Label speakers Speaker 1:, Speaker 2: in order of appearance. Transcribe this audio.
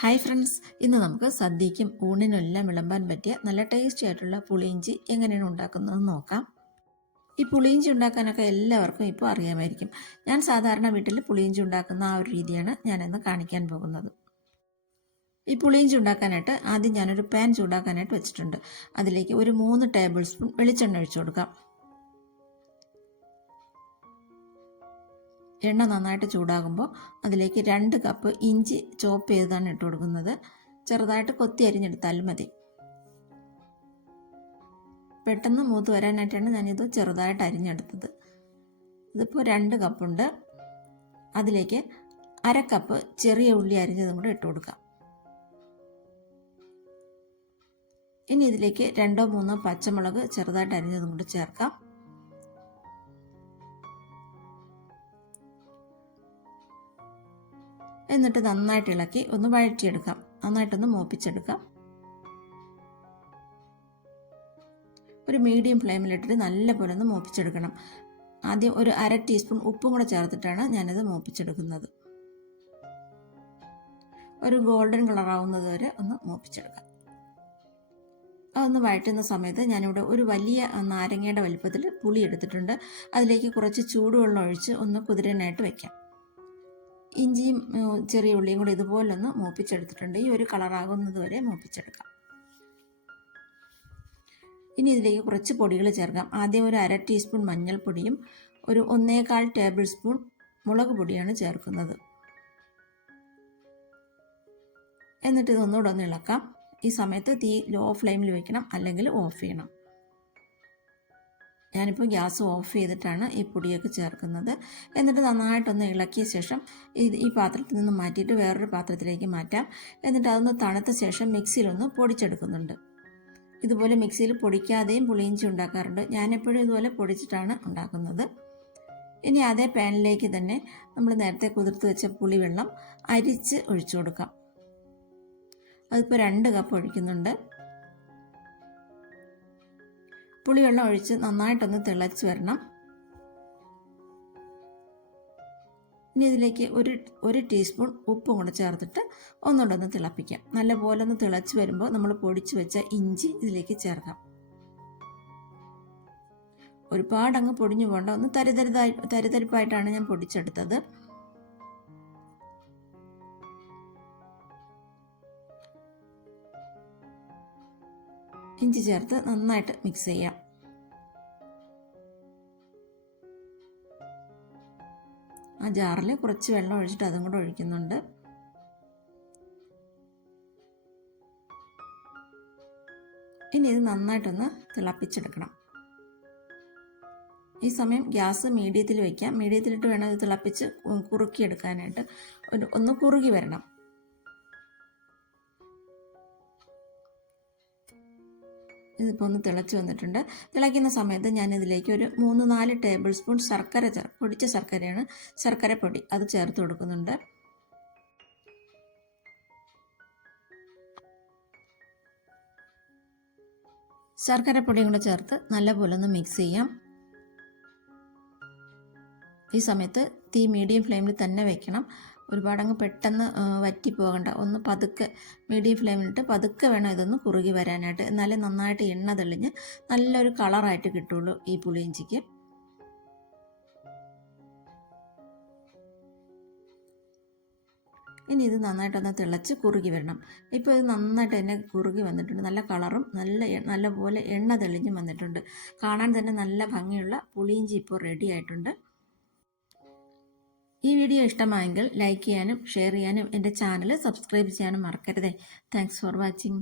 Speaker 1: Hi friends ഇന്ന് നമുക്ക് സദ്യയ്ക്കും ഊണിനും എല്ലാം വിളമ്പാൻ പറ്റിയ നല്ല ടേസ്റ്റി ആയിട്ടുള്ള പുളിയിഞ്ചി എങ്ങനെയാണ് ഉണ്ടാക്കുന്നതെന്ന് നോക്കാം. ഈ പുളിയിഞ്ചി ഉണ്ടാക്കാനൊക്കെ എല്ലാവർക്കും ഇപ്പോൾ അറിയാമായിരിക്കും. ഞാൻ സാധാരണ വീട്ടിൽ പുളിയിഞ്ചി ഉണ്ടാക്കുന്ന ആ ഒരു രീതിയാണ് ഞാനിന്ന് കാണിക്കാൻ പോകുന്നത്. ഈ പുളിയിഞ്ചി ഉണ്ടാക്കാനായിട്ട് ആദ്യം ഞാനൊരു പാൻ ചൂടാക്കാനായിട്ട് വെച്ചിട്ടുണ്ട്. അതിലേക്ക് ഒരു മൂന്ന് ടേബിൾ സ്പൂൺ വെളിച്ചെണ്ണ ഒഴിച്ചു കൊടുക്കാം. എണ്ണ നന്നായിട്ട് ചൂടാകുമ്പോൾ അതിലേക്ക് രണ്ട് കപ്പ് ഇഞ്ചി ചോപ്പ് ചെയ്താണ് ഇട്ട് കൊടുക്കുന്നത്. ചെറുതായിട്ട് കൊത്തി അരിഞ്ഞെടുത്താലും മതി. പെട്ടെന്ന് മൂത്ത് വരാനായിട്ടാണ് ഞാനിത് ചെറുതായിട്ട് അരിഞ്ഞെടുത്തത്. ഇതിപ്പോൾ രണ്ട് കപ്പുണ്ട്. അതിലേക്ക് അര കപ്പ് ചെറിയ ഉള്ളി അരിഞ്ഞതും കൂടെ ഇട്ട് കൊടുക്കാം. ഇനി ഇതിലേക്ക് രണ്ടോ മൂന്നോ പച്ചമുളക് ചെറുതായിട്ട് അരിഞ്ഞതും കൂടി ചേർക്കാം. എന്നിട്ട് നന്നായിട്ട് ഇളക്കി ഒന്ന് വഴറ്റിയെടുക്കാം. നന്നായിട്ടൊന്ന് മോപ്പിച്ചെടുക്കാം. ഒരു മീഡിയം ഫ്ലെയിമിലിട്ടിട്ട് നല്ല പോലെ ഒന്ന് മോപ്പിച്ചെടുക്കണം. ആദ്യം ഒരു അര ടീസ്പൂൺ ഉപ്പും കൂടെ ചേർത്തിട്ടാണ് ഞാനിത് മോപ്പിച്ചെടുക്കുന്നത്. ഒരു ഗോൾഡൻ കളർ ആവുന്നത് വരെ ഒന്ന് മോപ്പിച്ചെടുക്കാം. അതൊന്ന് വഴറ്റുന്ന സമയത്ത് ഞാനിവിടെ ഒരു വലിയ നാരങ്ങയുടെ വലിപ്പത്തിൽ പുളി എടുത്തിട്ടുണ്ട്. അതിലേക്ക് കുറച്ച് ചൂടുവെള്ളം ഒഴിച്ച് ഒന്ന് കുതിരാനായിട്ട് വെക്കാം. ഇഞ്ചിയും ചെറിയ ഉള്ളിയും കൂടി ഇതുപോലെ ഒന്ന് മൂപ്പിച്ചെടുത്തിട്ടുണ്ട്. ഈ ഒരു കളറാകുന്നത് വരെ മൂപ്പിച്ചെടുക്കാം. ഇനി ഇതിലേക്ക് കുറച്ച് പൊടികൾ ചേർക്കാം. ആദ്യം ഒരു അര ടീസ്പൂൺ മഞ്ഞൾപ്പൊടിയും ഒരു ഒന്നേകാൽ ടേബിൾ സ്പൂൺ മുളക് പൊടിയാണ് ചേർക്കുന്നത്. എന്നിട്ട് ഇതൊന്നുകൂടെ ഒന്ന് ഇളക്കാം. ഈ സമയത്ത് തീ ലോ ഫ്ലെയിമിൽ വെക്കണം അല്ലെങ്കിൽ ഓഫ് ചെയ്യണം. ഞാനിപ്പോൾ ഗ്യാസ് ഓഫ് ചെയ്തിട്ടാണ് ഈ പൊടിയൊക്കെ ചേർക്കുന്നത്. എന്നിട്ട് നന്നായിട്ടൊന്ന് ഇളക്കിയ ശേഷം ഇത് ഈ പാത്രത്തിൽ നിന്ന് മാറ്റിയിട്ട് വേറൊരു പാത്രത്തിലേക്ക് മാറ്റാം. എന്നിട്ട് അതൊന്ന് തണുത്ത ശേഷം മിക്സിയിലൊന്ന് പൊടിച്ചെടുക്കുന്നുണ്ട്. ഇതുപോലെ മിക്സിയിൽ പൊടിക്കാതെയും പുളിയിഞ്ചി ഉണ്ടാക്കാറുണ്ട്. ഞാനെപ്പോഴും ഇതുപോലെ പൊടിച്ചിട്ടാണ് ഉണ്ടാക്കുന്നത്. ഇനി അതേ പാനിലേക്ക് തന്നെ നമ്മൾ നേരത്തെ കുതിർത്ത് വെച്ച പുളിവെള്ളം അരിച്ച് ഒഴിച്ചു കൊടുക്കാം. അതിപ്പോൾ രണ്ട് കപ്പ് ഒഴിക്കുന്നുണ്ട്. പുളിവെള്ളം ഒഴിച്ച് നന്നായിട്ടൊന്ന് തിളച്ച് വരണം. ഇനി ഇതിലേക്ക് ഒരു ഒരു ടീസ്പൂൺ ഉപ്പും കൂടെ ചേർത്തിട്ട് ഒന്നുകൂടെ ഒന്ന് തിളപ്പിക്കാം. നല്ലപോലെ ഒന്ന് തിളച്ച് വരുമ്പോൾ നമ്മൾ പൊടിച്ച് വെച്ച ഇഞ്ചി ഇതിലേക്ക് ചേർക്കാം. ഒരുപാട് അങ്ങ് പൊടിഞ്ഞു പോകണ്ട ഒന്ന് തരിതരിതായി തരിതരിപ്പായിട്ടാണ് ഞാൻ പൊടിച്ചെടുത്തത്. ഇഞ്ചി ചേർത്ത് നന്നായിട്ട് മിക്സ് ചെയ്യാം. ആ ജാറിൽ കുറച്ച് വെള്ളം ഒഴിച്ചിട്ട് അതും കൂടെ ഒഴിക്കുന്നുണ്ട്. ഇനി ഇത് നന്നായിട്ടൊന്ന് തിളപ്പിച്ചെടുക്കണം. ഈ സമയം ഗ്യാസ് മീഡിയത്തിൽ വയ്ക്കാം മീഡിയത്തിലിട്ട് വേണം ഇത് തിളപ്പിച്ച് കുറുക്കിയെടുക്കാനായിട്ട്. ഒരു ഒന്ന് കുറുകി വരണം. ഇതിപ്പോൾ ഒന്ന് തിളച്ച് വന്നിട്ടുണ്ട്. തിളയ്ക്കുന്ന സമയത്ത് ഞാൻ ഇതിലേക്ക് ഒരു മൂന്ന് നാല് ടേബിൾ സ്പൂൺ ശർക്കര പൊടിച്ച ശർക്കരയാണ് ശർക്കര പൊടി. അത് ചേർത്ത് കൊടുക്കുന്നുണ്ട്. ശർക്കര പൊടിയും കൂടെ ചേർത്ത് നല്ലപോലെ ഒന്ന് മിക്സ് ചെയ്യാം. ഈ സമയത്ത് തീ മീഡിയം ഫ്ലെയിമിൽ തന്നെ വെക്കണം. ഒരുപാടങ്ങ് പെട്ടെന്ന് വറ്റി പോകണ്ട ഒന്ന് പതുക്കെ മീഡിയം ഫ്ലെയിമിലിട്ട് പതുക്കെ വേണം ഇതൊന്ന് കുറുകി വരാനായിട്ട്. എന്നാലേ നന്നായിട്ട് എണ്ണ തെളിഞ്ഞ് നല്ലൊരു കളറായിട്ട് കിട്ടുള്ളൂ ഈ പുളിയിഞ്ചിക്ക് ഇനി ഇത് നന്നായിട്ടൊന്ന് തിളച്ച് കുറുകി വരണം. ഇപ്പോൾ ഇത് നന്നായിട്ട് തന്നെ കുറുകി വന്നിട്ടുണ്ട്. നല്ല കളറും നല്ല നല്ലപോലെ എണ്ണ തെളിഞ്ഞും വന്നിട്ടുണ്ട്. കാണാൻ തന്നെ നല്ല ഭംഗിയുള്ള പുളിയിഞ്ചി ഇപ്പോൾ റെഡി ആയിട്ടുണ്ട്. ഈ വീഡിയോ ഇഷ്ടമായെങ്കിൽ ലൈക്ക് ചെയ്യാനും ഷെയർ ചെയ്യാനും എന്റെ ചാനൽ സബ്സ്ക്രൈബ് ചെയ്യാനും മറക്കരുതേ. Thanks for watching